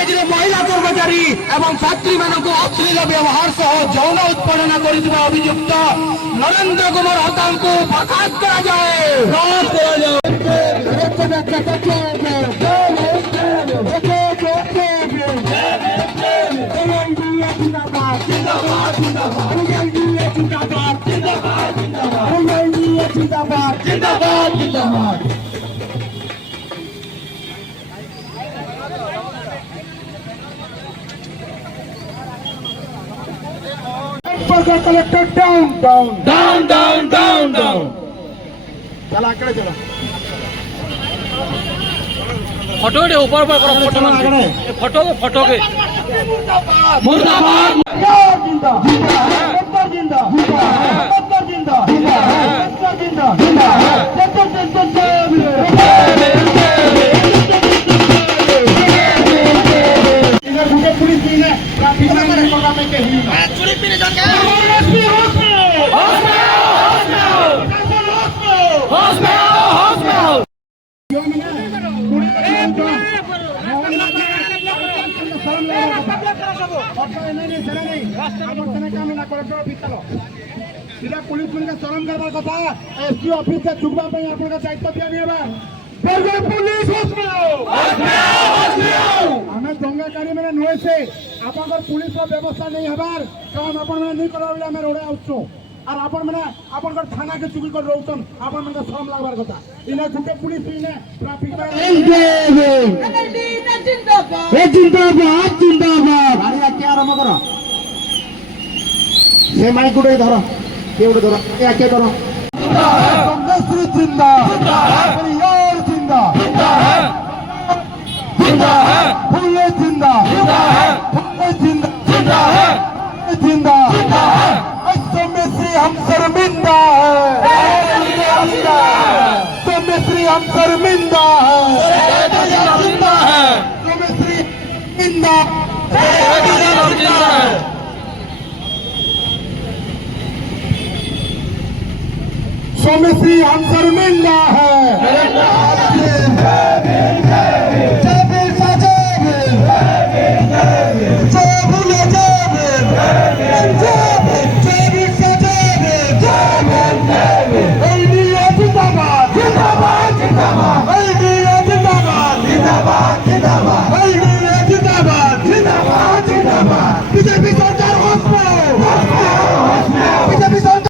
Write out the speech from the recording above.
कॉलेज महिला कर्मचारी एवं छात्री मानक अश्लील व्यवहार सह यौन उत्पीड़न कर अभियुक्त नरेंद्र कुमार हता को बर्खास्त करा जाए। Collector down down down down down down. चला आगे चला फोटो के ऊपर ऊपर करो फोटो फोटो के फोटो के मुर्दाबाद जिंदा जिंदा जिंदा जिंदा जिंदा जिंदा पुलिस भी है ट्रैफिक में कोला में के चोरी पीने जान के पुलिस चरम करवार कथा एसपी ऑफिस से चुकवा दायित्व दिया पुलिस आम दंगाकारी मैंने नुए से आप पुलिस व्यवस्था नहीं हबार काम आपण नहीं करा आम रोड़े आसु और आपण मैंने आपण थाना के चुकी कर रोचन आपण मैंने शरम लगवार कथा इने गुटे पुलिस इने ट्रैफिक जिंदाबाद जिंदाबाद गाड़ी क्या आरंभ करो से माइक गुटे धर के गुटे धर या के धर कांग्रेस जिंदा परिवार जिंदा जिंदा है पुलिस जिंदा पुलिस जिंदा जिंदा हम शर्मिंदा है श्री हम शर्मिंदा है श्री जिंदा श्री हम शर्मिंदा है।